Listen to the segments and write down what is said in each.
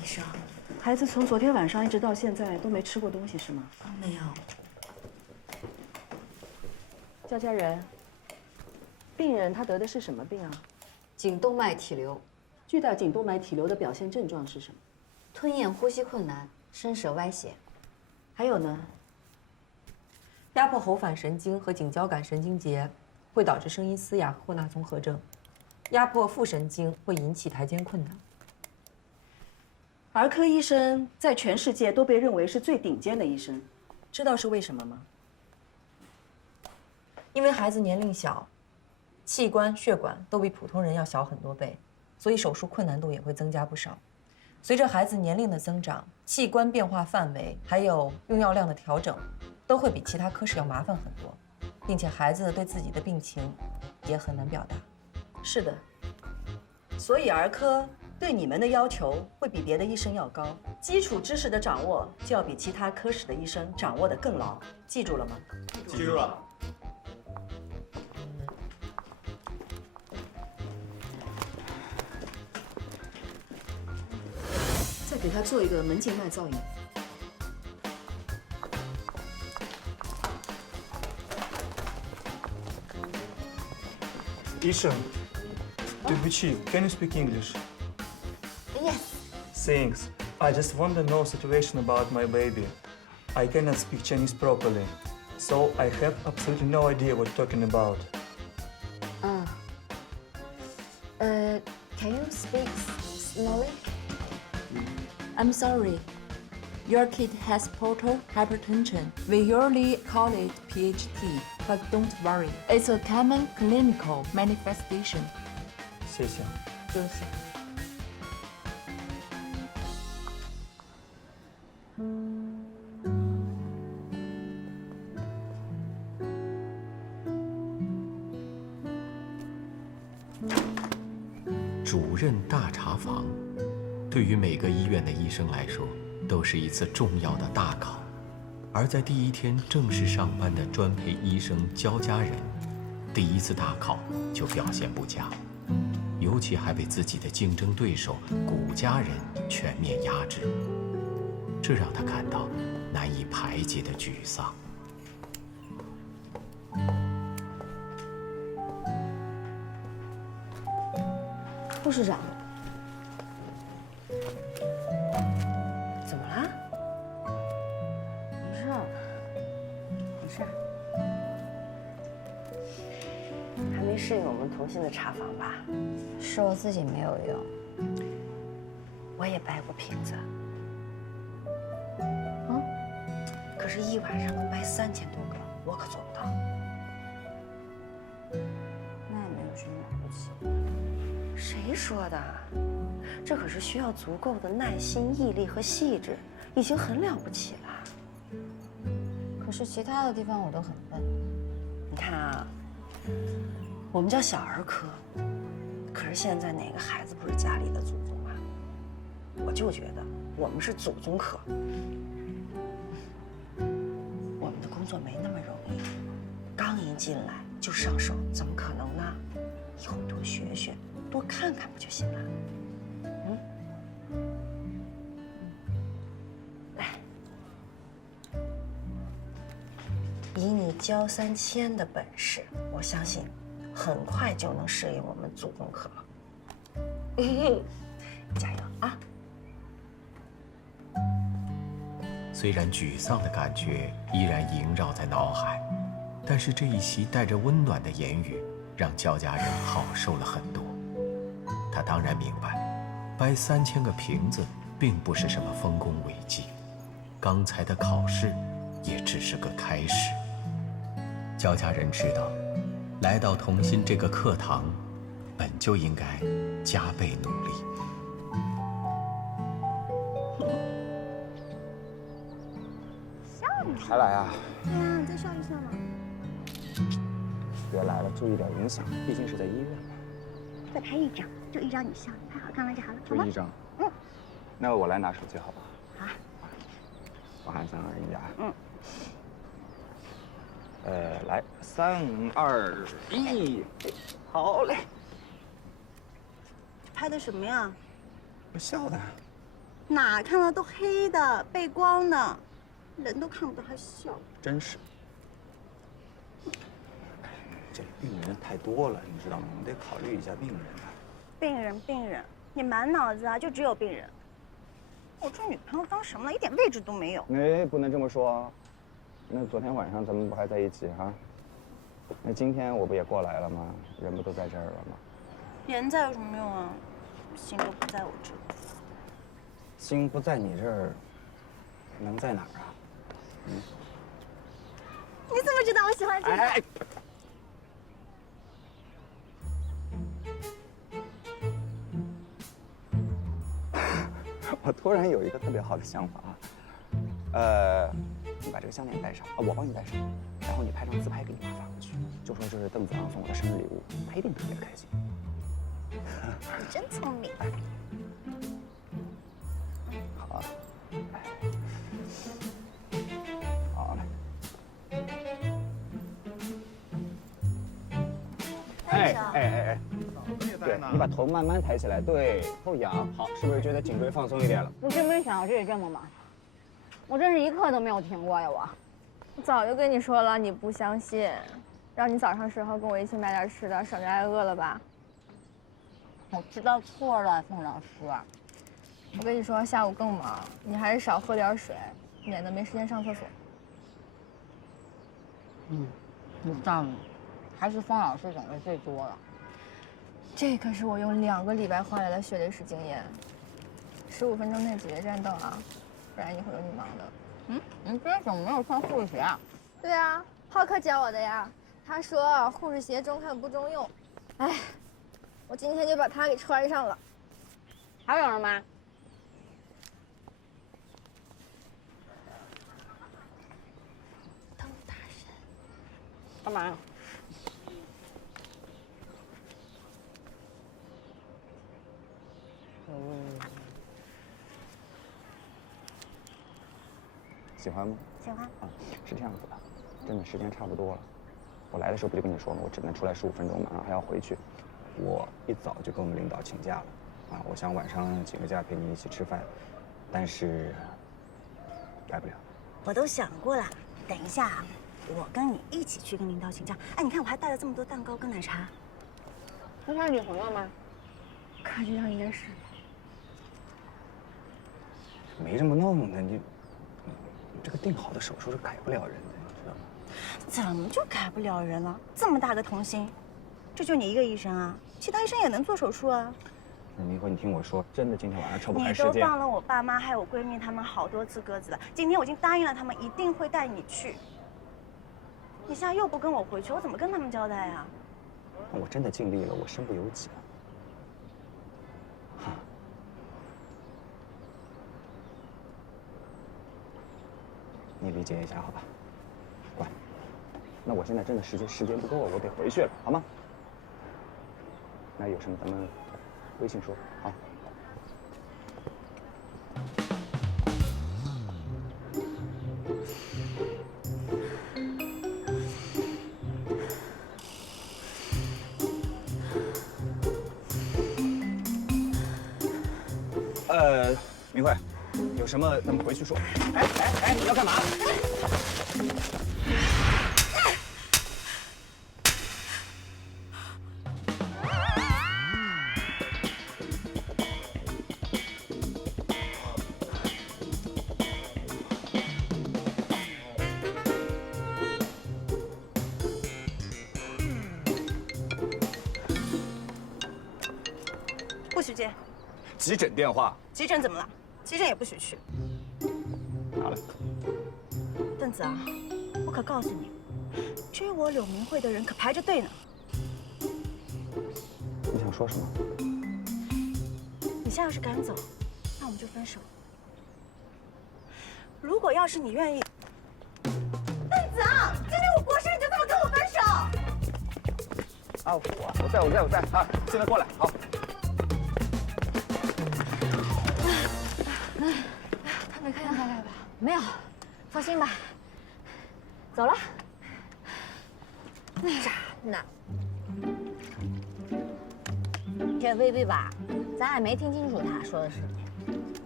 医生。孩子从昨天晚上一直到现在都没吃过东西是吗？没有。焦家人，病人他得的是什么病啊？颈动脉体瘤。巨大颈动脉体瘤的表现症状是什么？吞咽、呼吸困难，伸舌歪斜。还有呢？压迫喉返神经和颈交感神经节，会导致声音嘶哑和霍纳综合症；压迫副神经会引起抬肩困难。儿科医生在全世界都被认为是最顶尖的医生，知道是为什么吗？因为孩子年龄小，器官、血管都比普通人要小很多倍，所以手术困难度也会增加不少。随着孩子年龄的增长，器官变化范围还有用药量的调整，都会比其他科室要麻烦很多，并且孩子对自己的病情也很难表达。是的，所以儿科对你们的要求会比别的医生要高，基础知识的掌握就要比其他科室的医生掌握得更牢，记住了吗？记住了。再给他做一个门静脉造影。医生，对不起 ，Can you speak English? Yes. Thanks. I just want to know situation about my baby. I cannot speak Chinese properly, so I have absolutely no idea what you're talking about. Can you speak slowly? I'm sorry. Your kid has portal hypertension. We usually call it PHT, but don't worry. It's a common clinical manifestation. 谢谢。就是。主任大查房，对于每个医院的医生来说，都是一次重要的大考。而在第一天正式上班的专陪医生焦家人，第一次大考就表现不佳，尤其还被自己的竞争对手谷家人全面压制，这让他感到难以排解的沮丧。护士长，怎么了？没事儿，没事儿。还没适应我们同心的茶房吧？是我自己没有用。我也掰过瓶子，可是一晚上能掰3000多个，我可做不到。那也没有什么了不起。谁说的？这可是需要足够的耐心、毅力和细致，已经很了不起了。可是其他的地方我都很笨。你看啊，我们叫小儿科，可是现在哪个孩子不是家里的祖宗啊？我就觉得我们是祖宗科。我们的工作没那么容易，刚一进来就上手，怎么可能呢？以后多学学。多看看不就行了？来，以你交3000的本事，我相信很快就能适应我们祖宗科了。加油啊！虽然沮丧的感觉依然萦绕在脑海，但是这一席带着温暖的言语，让焦家人好受了很多。他当然明白，掰3000个瓶子并不是什么丰功伟绩，刚才的考试也只是个开始。焦家人知道，来到同心这个课堂，本就应该加倍努力。还来啊？对呀，你再笑一笑嘛。别来了，注意点影响，毕竟是在医院。再拍一张，就一张你笑，你拍好看了就好了，好吗？就一张。那我来拿手机好吧？好。我喊3、2、1啊。来3、2、1，好嘞。拍的什么呀？我笑的。哪看了都黑的，背光的，人都看不到还笑。真是。这病人太多了，你知道吗？我们得考虑一下病人啊。病人，你满脑子啊就只有病人。我这女朋友当什么了？一点位置都没有。哎，不能这么说。那昨天晚上咱们不还在一起哈？那今天我不也过来了吗？人不都在这儿了吗？人在有什么用啊？心都不在我这。心不在你这儿，能在哪儿啊？你怎么知道我喜欢这个？哎，我突然有一个特别好的想法啊，你把这个项链戴上啊，我帮你戴上，然后你拍张自拍给你妈发过去，就说这是邓子昂送我的生日礼物，她一定特别开心。你真聪明。好啊，好嘞。哎，对，你把头慢慢抬起来，对，后仰，好，是不是觉得颈椎放松一点了？你真没想到这是这么忙，我真是一刻都没有停过呀！我早就跟你说了，你不相信，让你早上时候跟我一起买点吃的，省着挨饿了吧。我知道错了，宋老师。我跟你说，下午更忙，你还是少喝点水，免得没时间上厕所。有道理，还是方老师懂得最多了。这可是我用2个礼拜换来的血泪史经验。15分钟内解决战斗啊，不然一会儿有你忙的。你今天怎么没有穿护士鞋啊？对啊，浩克教我的呀。他说护士鞋中看不中用，哎，我今天就把它给穿上了。还有人吗？邓大神，干嘛呀？喜欢吗？喜欢。啊，是这样子的，真的时间差不多了。我来的时候不就跟你说了，我只能出来15分钟，马上还要回去。我一早就跟我们领导请假了，啊，我想晚上请个假陪你一起吃饭，但是来不了。我都想过了，等一下啊，我跟你一起去跟领导请假。哎，你看我还带了这么多蛋糕跟奶茶。那他是女朋友吗？看这样应该是。没这么弄的，你这个定好的手术是改不了人的，你知道吗？怎么就改不了人了？这么大个童心，这就你一个医生啊？其他医生也能做手术啊？明辉，你听我说，真的今天晚上抽不开你时间。都放了我爸妈还有我闺蜜他们好多次鸽子了，今天我已经答应了他们，一定会带你去。你现在又不跟我回去，我怎么跟他们交代啊？我真的尽力了，我身不由己了。你理解一下，好吧？乖，那我现在真的时间不够了，我得回去了，好吗？那有什么咱们微信说，好。明慧，有什么咱们回去说。哎，你要干嘛？不许接。急诊电话。急诊怎么了？急诊也不许去。拿来。邓子昂，我可告诉你，追我柳明慧的人可排着队呢。你想说什么？你现在要是敢走，那我们就分手。如果要是你愿意，邓子昂，今天我过生日，你就这么跟我分手？啊，我在啊！现在过来，好。他没看见咱俩吧？没有，放心吧。走了。渣男。这未必吧，咱也没听清楚他说的是你。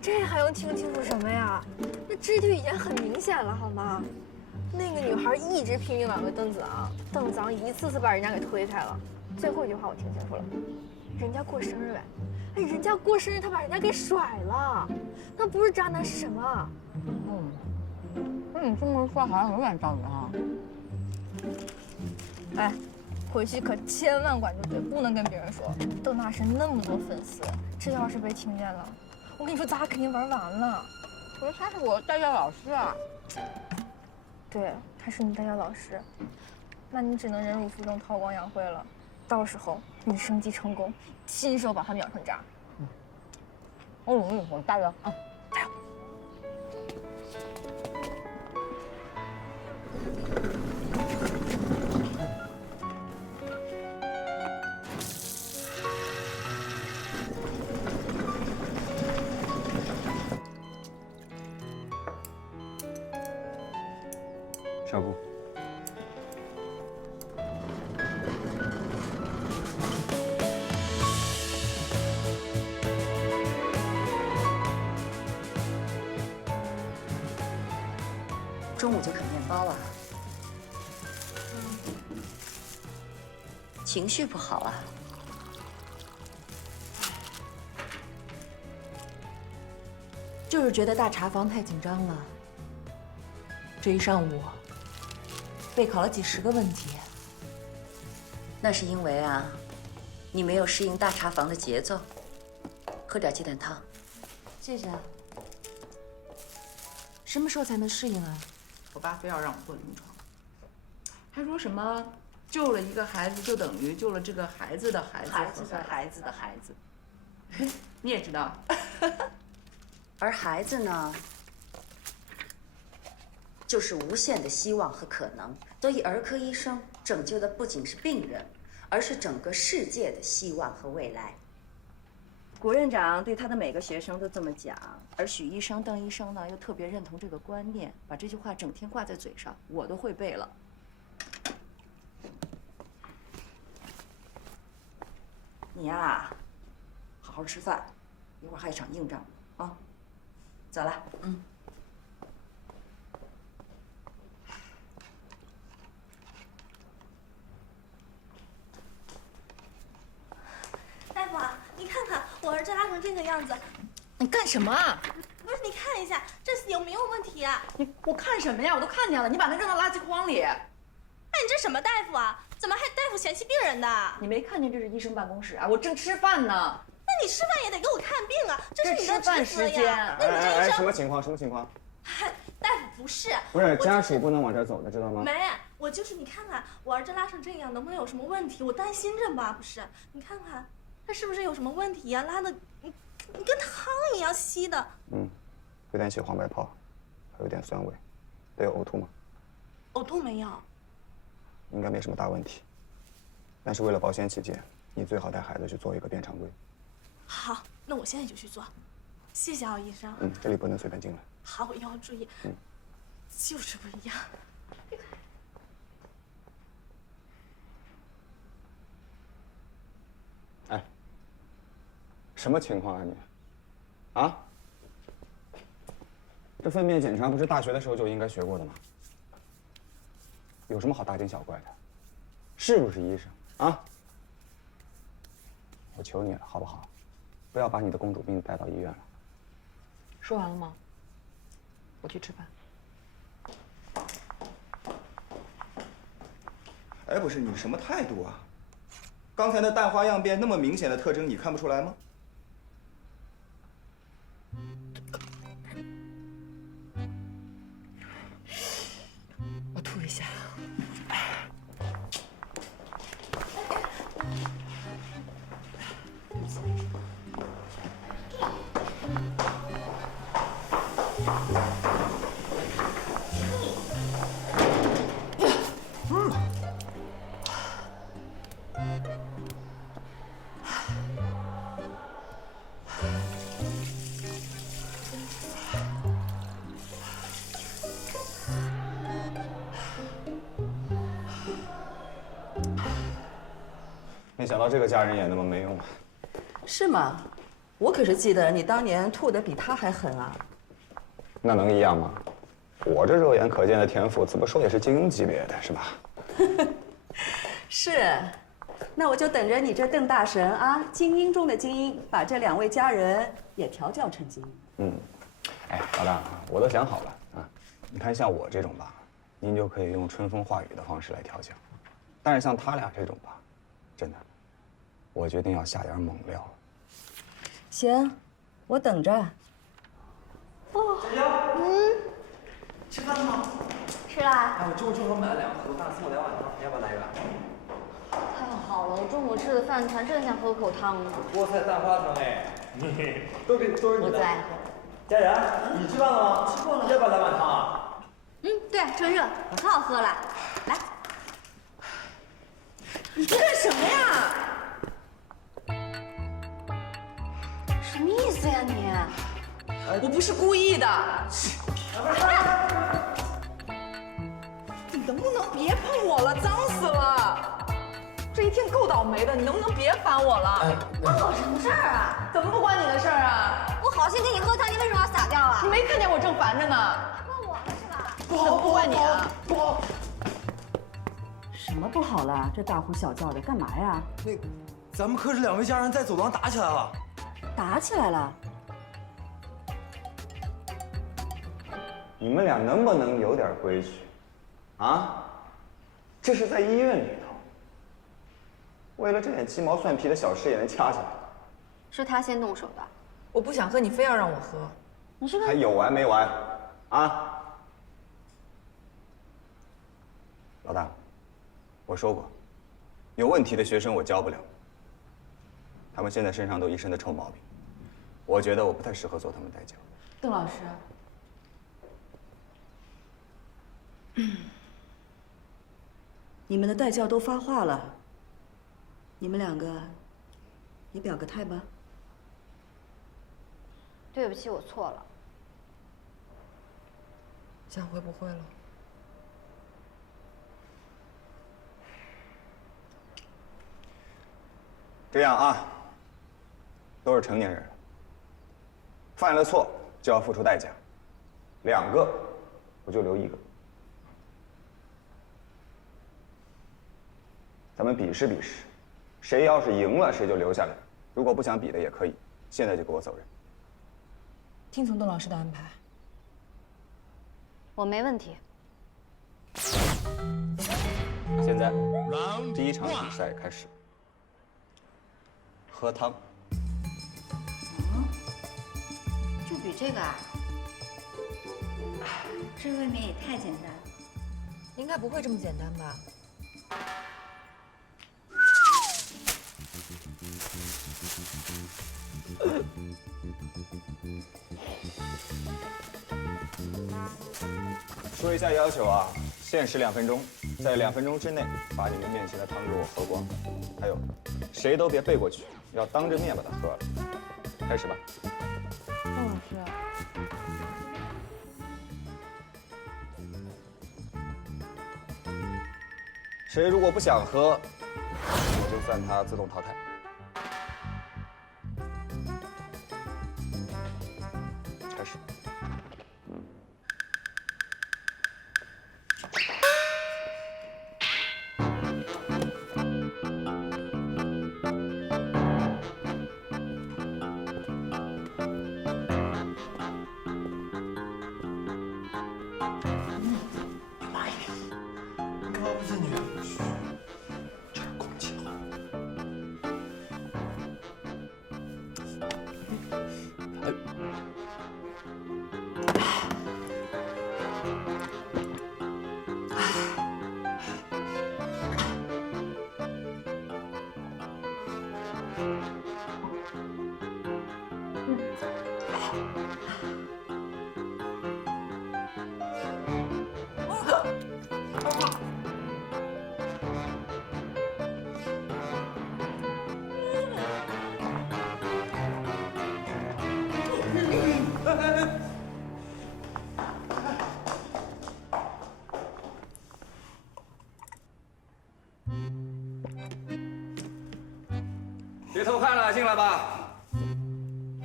这还用听清楚什么呀？那肢体语言很明显了，好吗？那个女孩一直拼命挽回邓子昂，邓子昂一次次把人家给推开了。最后一句话我听清楚了，人家过生日哎，人家过生日他把人家给甩了，那不是渣男是什么？那你这么说好像有点道理哈。哎，回去可千万管住嘴，不能跟别人说邓大神那么多粉丝，这要是被听见了，我跟你说咱俩肯定玩完了。可是他是我代教老师啊。对，他是你代教老师，那你只能忍辱负重，韬光养晦了。到时候你升级成功，亲手把他秒成渣。我努力，我加油啊！加油！小顾。中午就啃面包啊？情绪不好啊？就是觉得大茶房太紧张了。这一上午备考了几10个问题。那是因为啊，你没有适应大茶房的节奏。喝点鸡蛋汤。谢谢。什么时候才能适应啊？我爸非要让我做临床，他说什么救了一个孩子就等于救了这个孩子的孩子和孩子的孩子。你也知道。而孩子呢，就是无限的希望和可能。所以儿科医生拯救的不仅是病人，而是整个世界的希望和未来。古院长对他的每个学生都这么讲，而许医生、邓医生呢又特别认同这个观念，把这句话整天挂在嘴上，我都会背了。你呀，好好吃饭，一会儿还有一场硬仗啊。走了。嗯。大夫啊，你看看我儿子拉成这个样子，你干什么啊？不是你看一下，这有没有问题啊？我看什么呀？我都看见了，你把它扔到垃圾筐里。哎，你这什么大夫啊？怎么还大夫嫌弃病人的？你没看见这是医生办公室啊？我正吃饭呢。那你吃饭也得给我看病啊，这是你的职责呀。那你这医生什么情况？什么情况？大夫不是，不是家属不能往这儿走的，知道吗？没，我就是你看看我儿子拉成这样，能不能有什么问题？我担心着吧，不是？你看看他是不是有什么问题呀？拉的你跟汤一样稀的。嗯，有点血黄白泡，还有点酸味，得有呕吐吗？呕吐没有。应该没什么大问题，但是为了保险起见，你最好带孩子去做一个便常规。好，那我现在就去做。谢谢奥医生。嗯，这里不能随便进来。好，我以后要注意。嗯，就是不一样。哎，什么情况啊你？啊？这粪便检查不是大学的时候就应该学过的吗？有什么好大惊小怪的？是不是医生啊？我求你了，好不好？不要把你的公主病带到医院了。说完了吗？我去吃饭。哎，不是你什么态度啊？刚才那淡花样变那么明显的特征，你看不出来吗？我吐一下。没想到这个家人也那么没用啊！是吗？我可是记得你当年吐得比他还狠啊！那能一样吗？我这肉眼可见的天赋，怎么说也是精英级别的，是吧？是，那我就等着你这邓大神啊，精英中的精英，把这2位家人也调教成精英。哎，老大，我都想好了啊。你看像我这种吧，您就可以用春风化雨的方式来调教，但是像他俩这种吧，真的，我决定要下点猛料。行，我等着。吃饭了吗？吃啦。哎，我正好买了2个盒饭，送我2碗汤，你要不要来一碗？太好了，我中午吃的饭团正想喝口汤呢。菠菜蛋花汤哎，都是你的。不在乎。佳然，你吃饭了吗？吃过了。要不要来碗汤啊？对，趁热，可好喝了。来。你干什么呀？什么意思呀你？我不是故意的。你能不能别碰我了？脏死了！这一天够倒霉的，你能不能别烦我了？关我什么事儿啊？怎么不关你的事儿啊？我好心给你喝汤，你为什么要洒掉啊？你没看见我正烦着呢？怪我了是吧？不好，不怪你啊！不好。什么不好了？这大呼小叫的干嘛呀？咱们科室2位家人在走廊打起来了。打起来了？你们俩能不能有点规矩？啊？这是在医院里头，为了这点鸡毛蒜皮的小事也能掐起来？是他先动手的。我不想喝，你非要让我喝。你是个还有完没完？啊？老大，我说过，有问题的学生我教不了。他们现在身上都一身的臭毛病，我觉得我不太适合做他们代教。邓老师。你们的代教都发话了，你们2个也表个态吧。对不起，我错了。下回不会了。这样啊，都是成年人了，犯了错就要付出代价，2个我就留1个。咱们比试比试，谁要是赢了，谁就留下来；如果不想比的也可以，现在就给我走人。听从邓老师的安排。我没问题。现在第1场比赛开始，喝汤。就比这个啊？这未免也太简单了。应该不会这么简单吧？说一下要求啊，限时2分钟，在2分钟之内把你们面前的汤给我喝光。还有，谁都别背过去，要当着面把它喝了。开始吧。邓老师，谁如果不想喝，我就算他自动淘汰。开始。妈呀，干嘛不进去？嘘，这儿空气好。别偷看了，进来吧。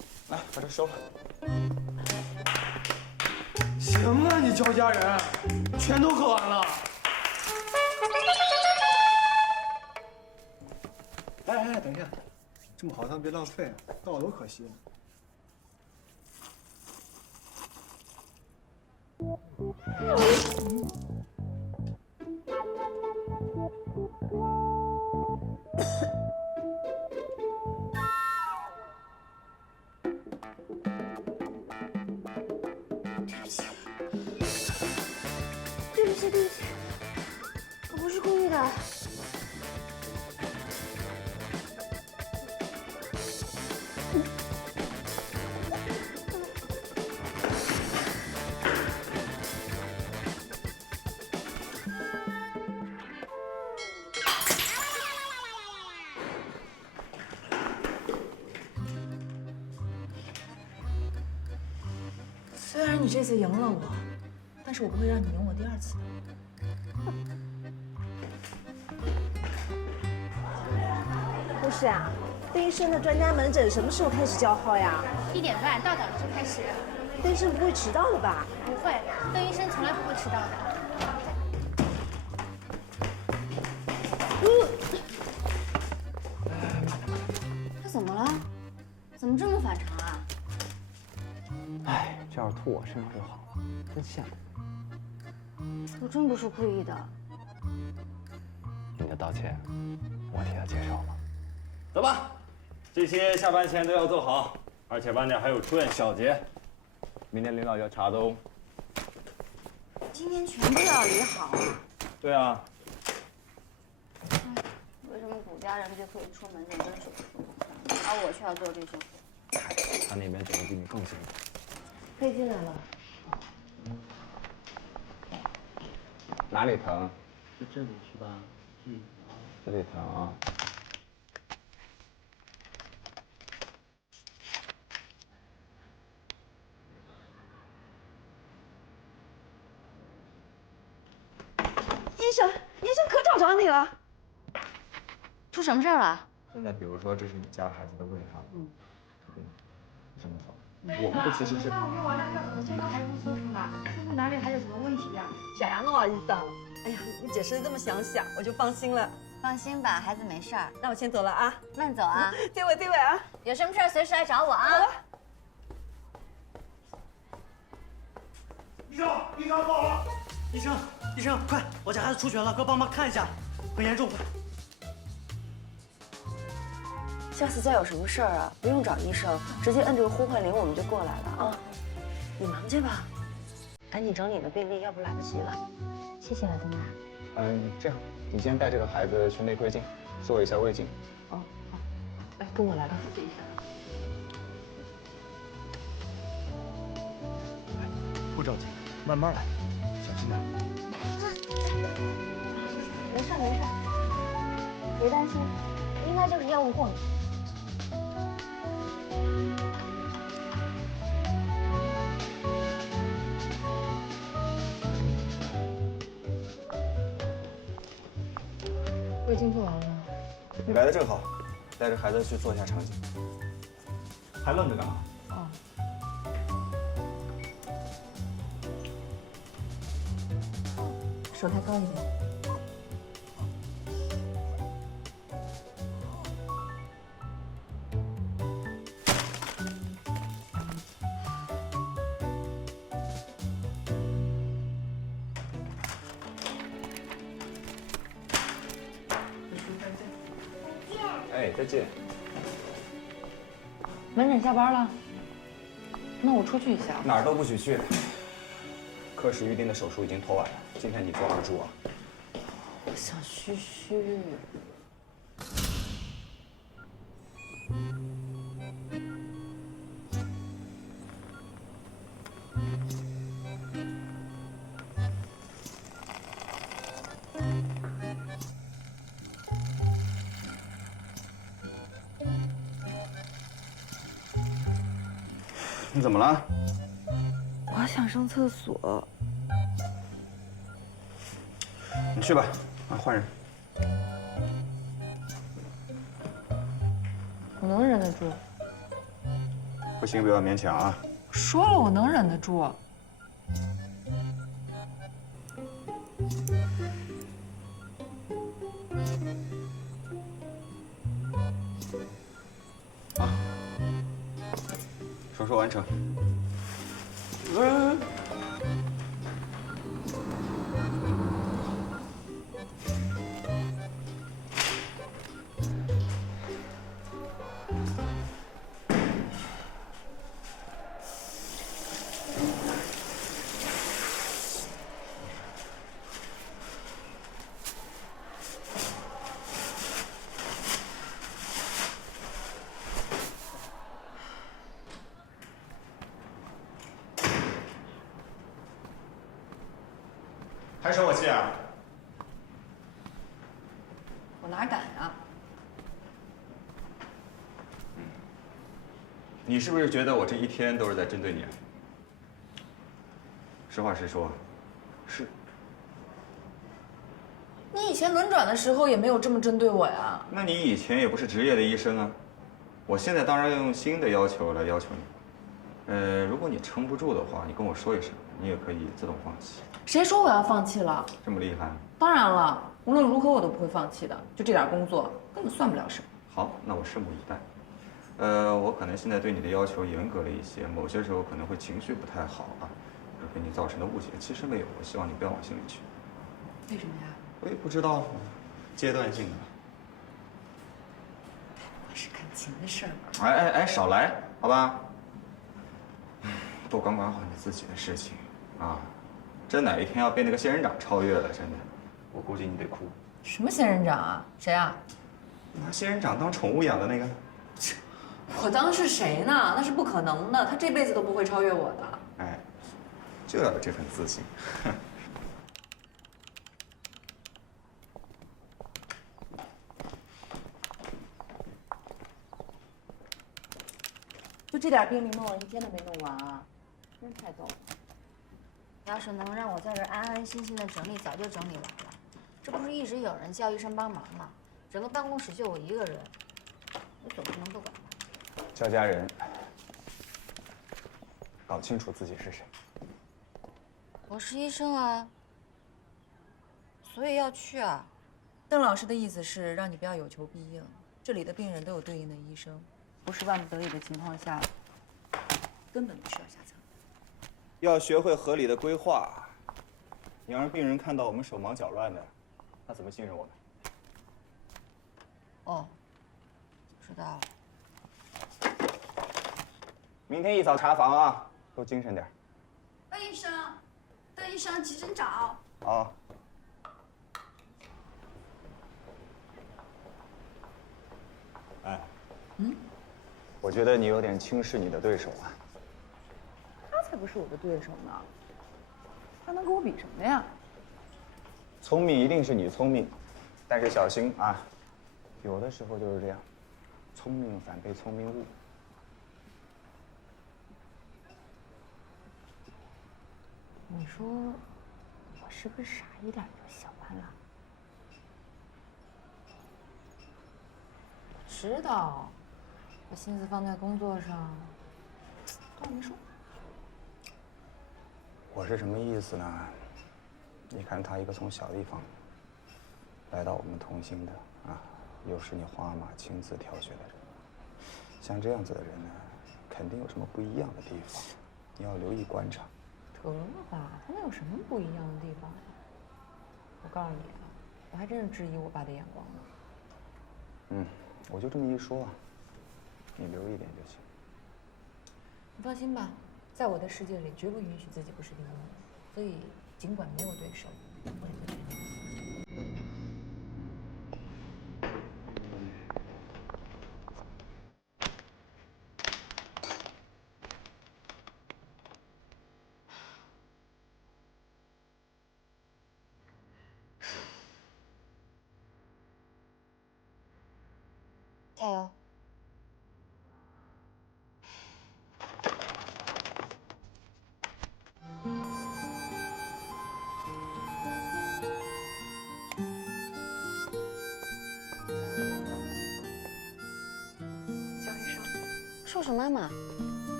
来，把这收了。行啊，你焦家人，全都喝完了。哎，等一下，这么好汤别浪费，倒了多可惜。对不起，我不是故意的。虽然你这次赢了我，但是我不会让你赢我第二次。护士啊，邓医生的专家门诊什么时候开始叫号呀1点半到点了就开始。邓医生不会迟到的吧？不会，邓医生从来不会迟到的。他怎么了？怎么这么反常啊？哎，这要是吐我身上就好了，真羡慕。我真不是故意的。你的道歉，我替他接受了。走吧，这些下班前都要做好，而且晚点还有出院小结，明天领导要查的哦。今天全部要理好啊！对啊。为什么谷家人就可以出门认真手术，而我却要做这些活？他那边整的比你更辛苦。可以进来了。哪里疼？就这里是吧？这里疼啊。医生可找着你了。出什么事儿了？现在比如说这是你家孩子的胃哈，这么走。我们的其实是。我这个还不舒服呢，是不是哪里还有什么问题呀？小杨诺医生，哎呀，你解释的这么详细，我就放心了。放心吧，孩子没事儿。那我先走了啊，慢走啊。这位啊，有什么事儿随时来找我啊。医生不好了！医生，快，我家孩子出血了，快帮忙看一下，很严重，快！下次再有什么事儿啊，不用找医生，直接摁这个呼唤铃，我们就过来了啊。你忙去吧，赶紧整理你的病历，要不来不及了。谢谢了，丁妈。这样，你先带这个孩子去内窥镜，做一下胃镜。哦，好，来，跟我来吧。谢谢医生。不着急，慢慢来，小心点。没事，别担心，应该就是药物过敏。胃镜做完了。你来的正好，带着孩子去做一下肠镜。还愣着干嘛？哦。手抬高一点。哎，再见。门诊下班了，那我出去一下。哪儿都不许去。科室预定的手术已经拖完了，今天你做2注啊。我想嘘嘘。你怎么了？我想上厕所。你去吧，换人。我能忍得住。不行，不要勉强啊。说了，我能忍得住。手术完成。还生我气啊？我哪敢呀？你是不是觉得我这一天都是在针对你啊？实话实说，是。你以前轮转的时候也没有这么针对我呀。那你以前也不是职业的医生啊。我现在当然要用新的要求来要求你。如果你撑不住的话，你跟我说一声，你也可以自动放弃。谁说我要放弃了？这么厉害？当然了，无论如何我都不会放弃的。就这点工作，根本算不了什么。好，那我拭目以待。我可能现在对你的要求严格了一些，某些时候可能会情绪不太好啊，这给你造成的误解其实没有，我希望你不要往心里去。为什么呀？我也不知道，阶段性的。我是感情的事儿。哎，少来，好吧？多管好你自己的事情啊！真哪一天要被那个仙人掌超越了，真的，我估计你得哭。什么仙人掌啊？谁啊？拿仙人掌当宠物养的那个。我当是谁呢？那是不可能的，他这辈子都不会超越我的。哎，就要有这份自信。就这点病历弄了一天都没弄完啊！真是太逗了。要是能让我在这安安心心的整理，早就整理完了。这不是一直有人叫医生帮忙吗？整个办公室就我一个人，我总不能不管吧？叫家人，搞清楚自己是谁。我是医生啊，所以要去啊。邓老师的意思是让你不要有求必应，这里的病人都有对应的医生，不是万不得已的情况下，根本不需要下层。要学会合理的规划。你要让病人看到我们手忙脚乱的，他怎么信任我们？哦，知道了。明天一早查房啊，都精神点。邓医生，邓医生，急诊找。好。哎，我觉得你有点轻视你的对手啊。他才不是我的对手呢，他能跟我比什么呀？聪明一定是你聪明，但是小心啊，有的时候就是这样，聪明反被聪明误。你说我是不是傻一点就喜欢了？知道，把心思放在工作上，当我没说。我是什么意思呢？你看他一个从小地方来到我们同心的啊，又是你花马亲自挑选的人，像这样子的人呢，肯定有什么不一样的地方，你要留意观察。得了吧，他能有什么不一样的地方？我告诉你啊，我还真是质疑我爸的眼光呢。我就这么一说啊，你留一点就行。你放心吧，在我的世界里，绝不允许自己不是第一名，所以尽管没有对手，我也会全力以赴。加油！叫医生，说什么妈妈？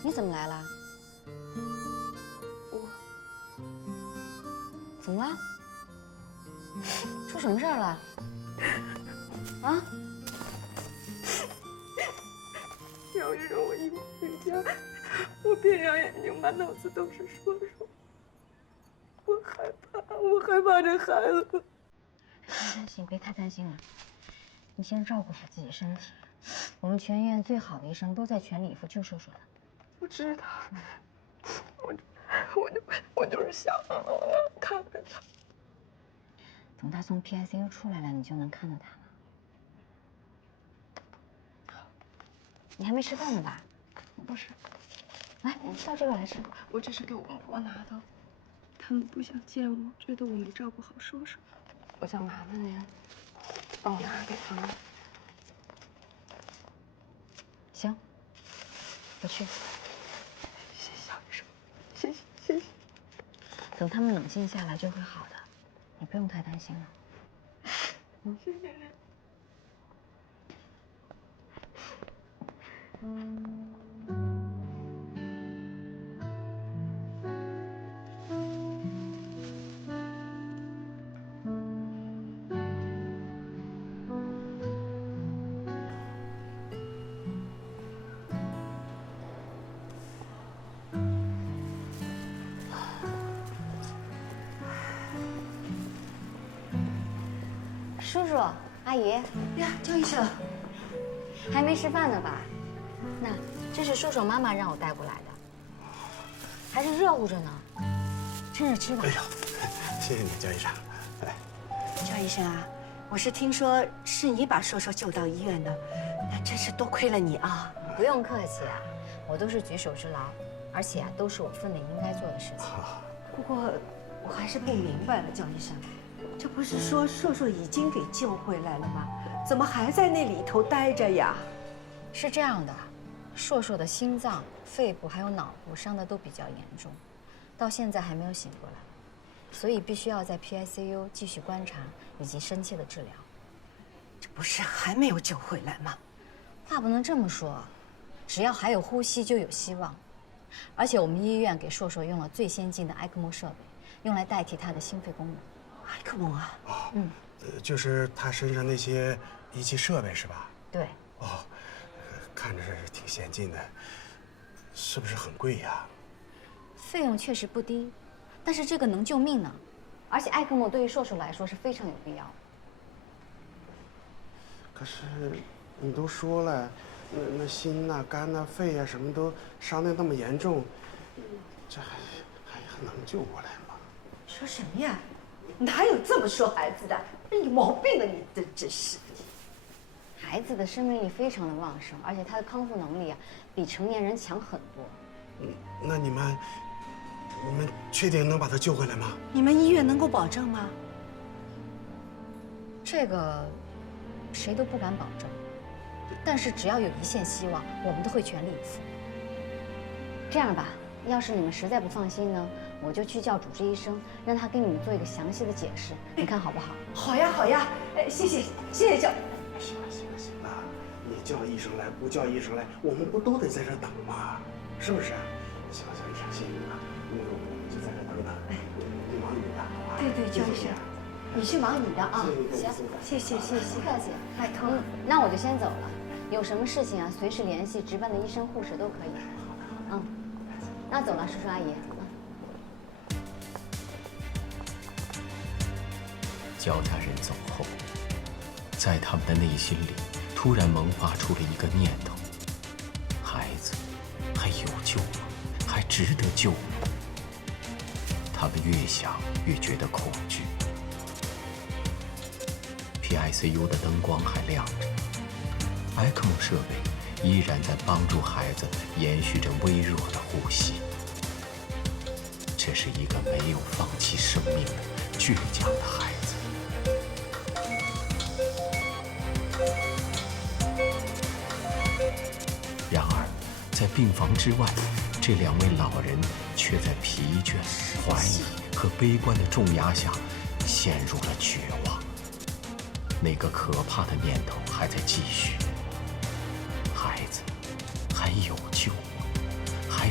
你怎么来了？怎么了？出什么事儿了？啊？要是让我一回家，我闭上眼睛，满脑子都是说说。我害怕这孩子。别太担心了，你先照顾好自己身体。我们全医院最好的医生都在全力以赴救硕硕的。我知道，我就是想看看他。等他从 PICU 出来了，你就能看到他了。你还没吃饭呢吧？不是，来，到这边来吃。我这是给我公婆拿的，他们不想见我，觉得我没照顾好硕硕。我想麻烦您帮我拿给他们。行，我去。谢谢小医生，谢谢。等他们冷静下来就会好的，你不用太担心了。谢谢您。叔叔，阿姨呀，焦医生，还没吃饭呢吧？那这是叔叔妈妈让我带过来的，还是热乎着呢，趁热吃吧。哎呦，谢谢你，焦医生。来，焦医生啊，我是听说是你把硕硕救到医院的，那真是多亏了你啊！不用客气啊，我都是举手之劳，而且都是我分内应该做的事情。不过我还是不明白了，焦医生。这不是说硕硕已经给救回来了吗？怎么还在那里头待着呀？是这样的，硕硕的心脏、肺部还有脑部伤的都比较严重，到现在还没有醒过来，所以必须要在 PICU 继续观察以及深切的治疗。这不是还没有救回来吗？话不能这么说，只要还有呼吸就有希望。而且我们医院给硕硕用了最先进的埃克莫设备，用来代替他的心肺功能。埃克莫啊？就是他身上那些仪器设备是吧？对。哦，看着是挺先进的，是不是很贵呀？费用确实不低，但是这个能救命呢，而且埃克莫对于硕硕来说是非常有必要的。可是你都说了，那心呐、肝呐、肺呀、什么都伤得那么严重，这还能救过来吗？说什么呀？哪有这么说孩子的？有毛病啊！你这真是。孩子的生命力非常的旺盛，而且他的康复能力啊，比成年人强很多。那你们确定能把他救回来吗？你们医院能够保证吗？这个谁都不敢保证，但是只要有一线希望，我们都会全力以赴。这样吧，要是你们实在不放心呢，我就去叫主治医生，让他给你们做一个详细的解释，你看好不好？好呀，好呀，谢谢教。行了，你叫医生来，不叫医生来，我们不都得在这等吗？是不是？行，医生，谢谢你了，那个我们就在这等等，你忙你的，好吧？对，焦医生，你去忙你的啊。行，谢谢。不客气，拜托。那我就先走了，有什么事情啊，随时联系值班的医生、护士都可以。那走了，叔叔阿姨。焦家人走后，在他们的内心里突然萌发出了一个念头：孩子还有救吗？还值得救吗？他们越想越觉得恐惧。PICU 的灯光还亮着，埃克莫设备依然在帮助孩子延续着微弱的呼吸。这是一个没有放弃生命的倔强的孩子。然而，在病房之外，这两位老人却在疲倦、怀疑和悲观的重压下，陷入了绝望。那个可怕的念头还在继续：孩子还有救吗？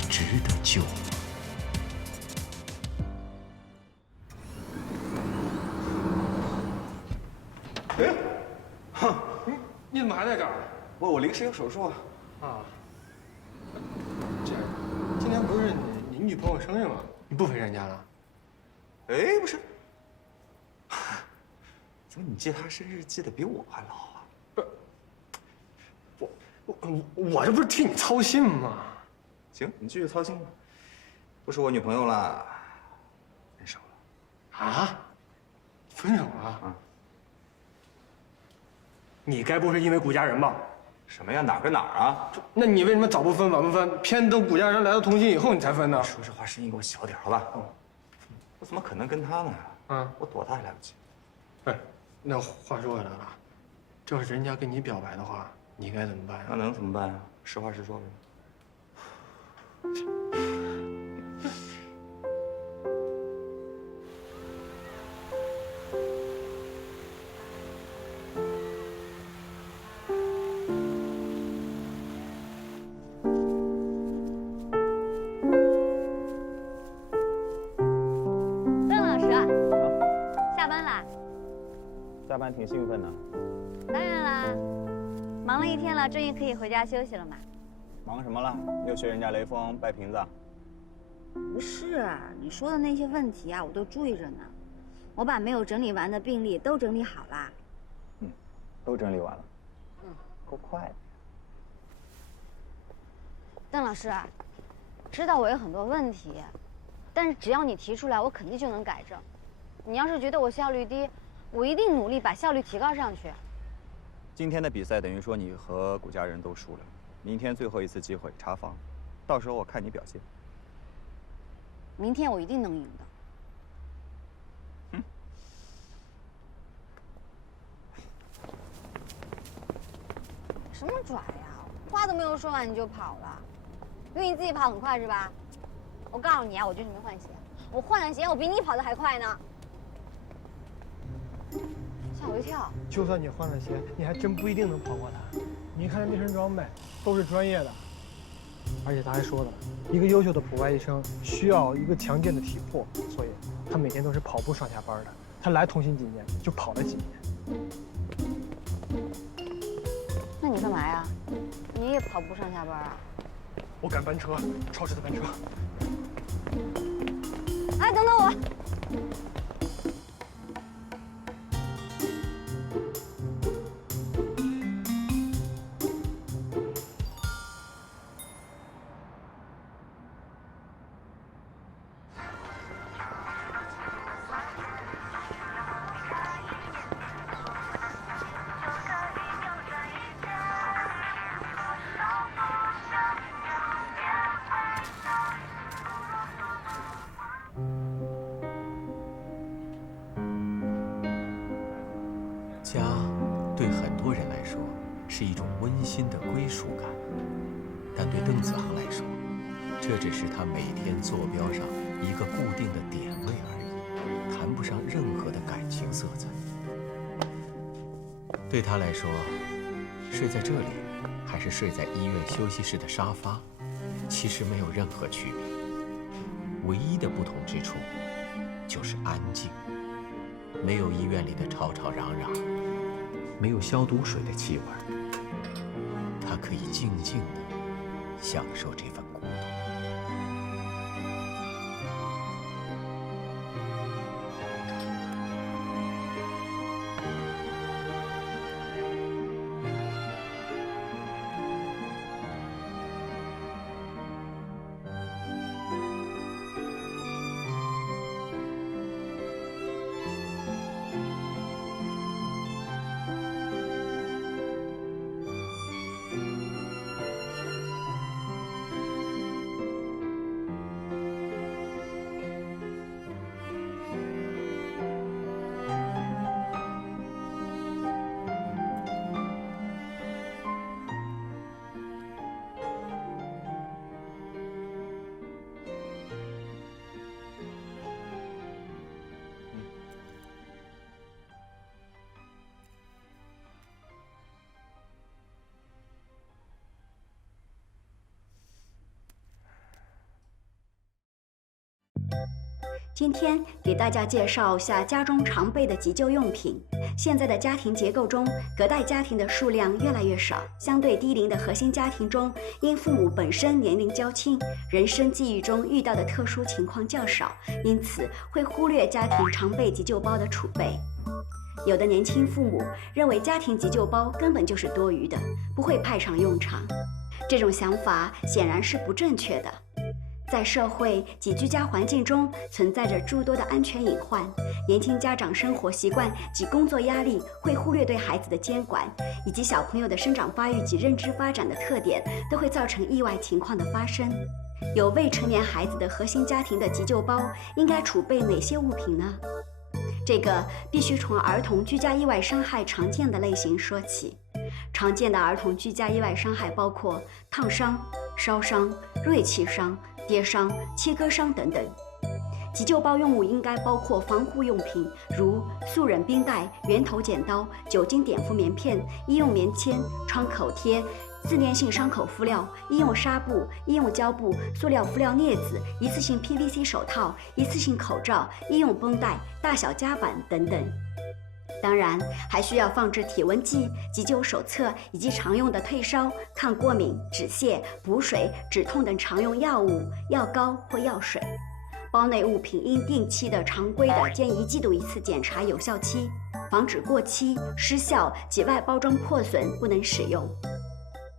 怎么还在这儿？我临时有手术啊。啊。这样，今天不是你女朋友生日吗？你不陪人家了？哎，不是，怎么你记她生日记得比我还牢啊？我这不是替你操心吗？行，你继续操心吧。不是我女朋友了，分手了。啊？分手了？啊？你该不是因为顾家人吧？什么呀？哪儿跟哪儿啊？那你为什么早不分晚不分，偏等顾家人来到同心以后你才分呢？说实话，声音给我小点，好吧？我怎么可能跟他呢？啊，我躲他还来不及。哎，那话说回来了，这要是人家跟你表白的话，你该怎么办呀？那能怎么办呀？实话实说呗。下班挺兴奋的。当然啦，忙了一天了，终于可以回家休息了嘛。忙什么了？又学人家雷锋掰瓶子？不是，你说的那些问题啊，我都注意着呢。我把没有整理完的病历都整理好啦。都整理完了。够快的。邓老师，知道我有很多问题，但是只要你提出来，我肯定就能改正。你要是觉得我效率低，我一定努力把效率提高上去。今天的比赛等于说你和顾家人都输了，明天最后一次机会查房，到时候我看你表现。明天我一定能赢的。什么拽呀？话都没有说完你就跑了，因为你自己跑很快是吧？我告诉你啊，我就是没换鞋，我换了鞋，我比你跑得还快呢。吓我一跳！就算你换了鞋，你还真不一定能跑过他。你看那身装备都是专业的，而且他还说了，一个优秀的普外医生需要一个强健的体魄，所以他每天都是跑步上下班的。他来同心几年，就跑了几年。那你干嘛呀？你也跑步上下班啊？我赶班车，超市的班车。哎，等等我！家对很多人来说是一种温馨的归属感，但对邓子航来说，这只是他每天坐标上一个固定的点位而已，谈不上任何的感情色彩。对他来说，睡在这里还是睡在医院休息室的沙发，其实没有任何区别。唯一的不同之处就是安静，没有医院里的吵吵嚷嚷，没有消毒水的气味，他可以静静地享受这份孤独。今天给大家介绍一下家中常备的急救用品。现在的家庭结构中，隔代家庭的数量越来越少，相对低龄的核心家庭中，因父母本身年龄较轻，人生际遇中遇到的特殊情况较少，因此会忽略家庭常备急救包的储备。有的年轻父母认为家庭急救包根本就是多余的，不会派上用场。这种想法显然是不正确的。在社会及居家环境中存在着诸多的安全隐患，年轻家长生活习惯及工作压力会忽略对孩子的监管，以及小朋友的生长发育及认知发展的特点，都会造成意外情况的发生。有未成年孩子的核心家庭的急救包应该储备哪些物品呢？这个必须从儿童居家意外伤害常见的类型说起。常见的儿童居家意外伤害包括烫伤、烧伤、锐器伤、跌伤、切割伤等等。急救包用物应该包括防护用品，如速忍冰袋、圆头剪刀、酒精碘伏棉片、医用棉签、创口贴、自粘性伤口敷料、医用纱布、医用胶布、塑料敷料镊子、一次性 PVC 手套、一次性口罩、医用绷带、大小夹板等等。当然，还需要放置体温计、急救手册以及常用的退烧、抗过敏、止泻、补水、止痛等常用药物、药膏或药水。包内物品应定期的、常规的建1季度1次检查有效期，防止过期、失效及外包装破损不能使用。